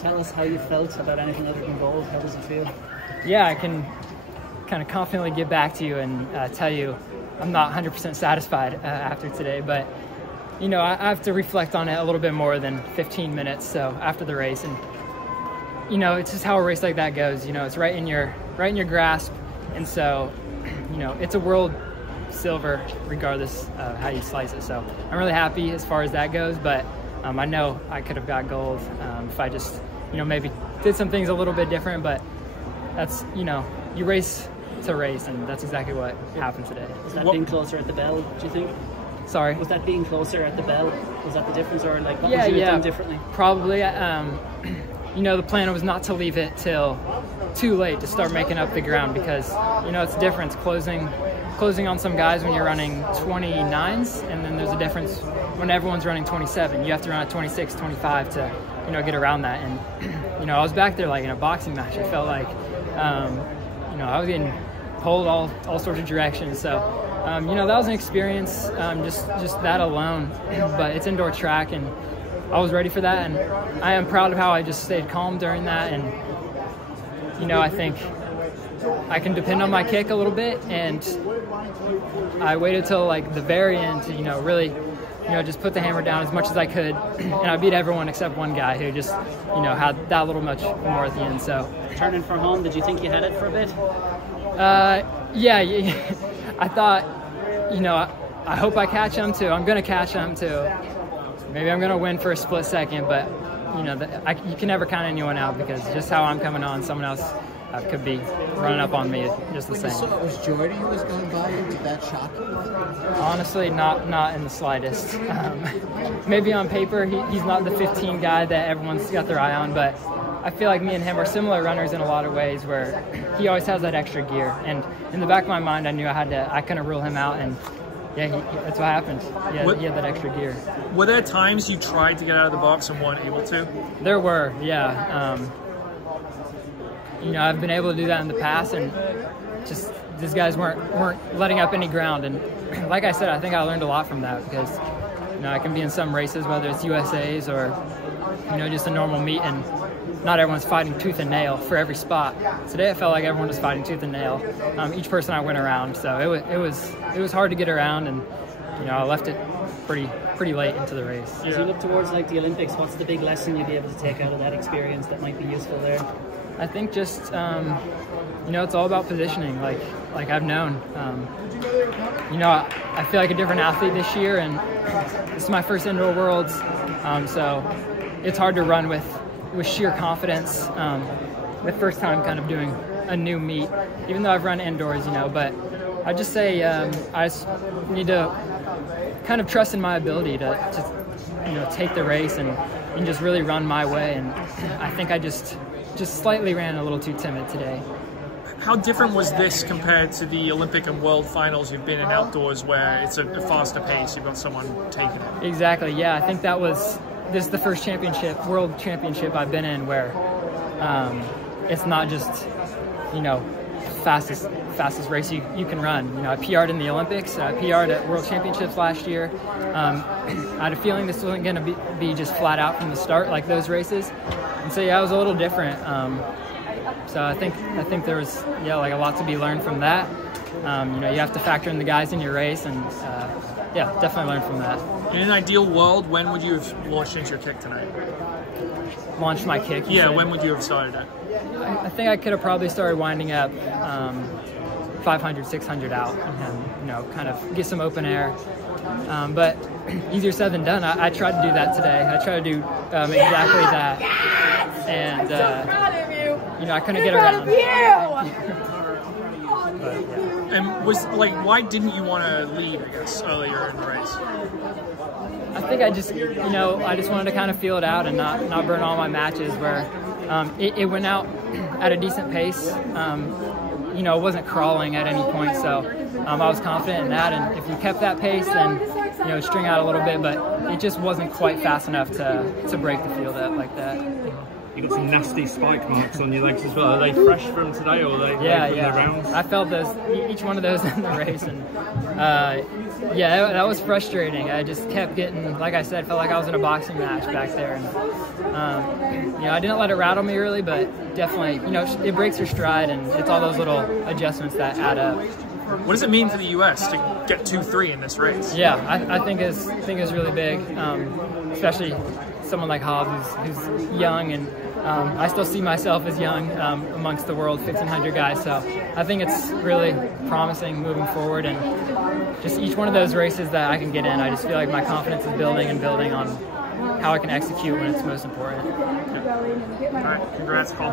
Tell us how you felt about anything other than gold. How does it feel? Yeah, I can kind of confidently get back to you and tell you I'm not 100% satisfied after today, but you know, I have to reflect on it a little bit more than 15 minutes. So after the race, and you know, it's just how a race like that goes. You know, it's right in your grasp, and so you know, it's a world silver regardless of how you slice it. So I'm really happy as far as that goes, but I know I could have got gold if I just, you know, maybe did some things a little bit different, but that's, you know, you race to race, and that's exactly what happened today. Was that being closer at the bell, do you think? Sorry? Was that being closer at the bell? Was that the difference, or like what was you done differently? Probably. You know, the plan was not to leave it till too late to start making up the ground, because, you know, it's a difference closing on some guys when you're running 29s, and then there's a difference when everyone's running 27. You have to run at 26, 25 to, you know, get around that. And, you know, I was back there like in a boxing match. I felt like, you know, I was getting pulled all sorts of directions. So, you know, that was an experience, just that alone. But it's indoor track, and I was ready for that. And I am proud of how I just stayed calm during that. And, you know, I think I can depend on my kick a little bit, and I waited till like the very end to, you know, really, you know, just put the hammer down as much as I could, and I beat everyone except one guy who just, you know, had that little much more at the end. So turning for home, did you think you had it for a bit? Yeah, I thought, you know, I hope I catch him too. I'm gonna catch him too. Maybe I'm gonna win for a split second, but you know, you can never count anyone out, because just how I'm coming on, someone else could be running up on me just the same. You saw it was Jordy who was going by you. Did that shock you? Honestly, not in the slightest. Maybe on paper he's not the 15 guy that everyone's got their eye on, but I feel like me and him are similar runners in a lot of ways, where he always has that extra gear. And in the back of my mind, I knew I couldn't rule him out, and yeah, that's what happened. Yeah, he had that extra gear. Were there times you tried to get out of the box and weren't able to? There were, yeah. You know, I've been able to do that in the past, and just these guys weren't letting up any ground. And like I said, I think I learned a lot from that, because you know, I can be in some races, whether it's USA's or, you know, just a normal meet, and not everyone's fighting tooth and nail for every spot. Today I felt like everyone was fighting tooth and nail, each person I went around. So it was hard to get around, and you know, I left it pretty late into the race. As you look towards like the Olympics, what's the big lesson you'd be able to take out of that experience that might be useful there? I think just, you know, it's all about positioning, like I've known. You know, I feel like a different athlete this year, and this is my first indoor worlds, so it's hard to run with sheer confidence. The first time kind of doing a new meet, even though I've run indoors, you know, but I just say I just need to kind of trust in my ability to you know, take the race and just really run my way. And I think I just slightly ran a little too timid today. How different was this compared to the Olympic and World Finals you've been in outdoors, where it's a faster pace, you've got someone taking it? Exactly, yeah. I think this is the first world championship I've been in where it's not just, you know, fastest race you can run. You know, I PR'd in the Olympics, I PR'd at World Championships last year. I had a feeling this wasn't going to be just flat out from the start like those races, and so yeah, it was a little different. So I think there was, yeah, like a lot to be learned from that. You know, you have to factor in the guys in your race, and yeah, definitely learned from that. In an ideal world, when would you have launched into your kick tonight? Launched my kick? Yeah, when would you have started it? I think I could have probably started winding up 500, 600 out, and you know, kind of get some open air. But easier said than done. I tried to do that today. I tried to do exactly that, and you know, I couldn't get around. But, yeah. And why didn't you want to lead, I guess, earlier in the race? I think I just wanted to kind of feel it out and not burn all my matches. Where it went out at a decent pace. You know, it wasn't crawling at any point, so I was confident in that. And if we kept that pace, then you know, string out a little bit. But it just wasn't quite fast enough to break the field up like that. You got some nasty spike marks on your legs as well. Are they fresh from today, or are they from the rounds? I felt those, each one of those in the race, and yeah, that was frustrating. I just kept getting, like I said, felt like I was in a boxing match back there. And, you know, I didn't let it rattle me really, but definitely, you know, it breaks your stride, and it's all those little adjustments that add up. What does it mean for the U.S. to get 2-3 in this race? Yeah, I think it's really big, especially someone like Hobbs who's young, and I still see myself as young amongst the world 1,500 guys. So I think it's really promising moving forward, and just each one of those races that I can get in, I just feel like my confidence is building and building on how I can execute when it's most important. All right, congrats, Paul.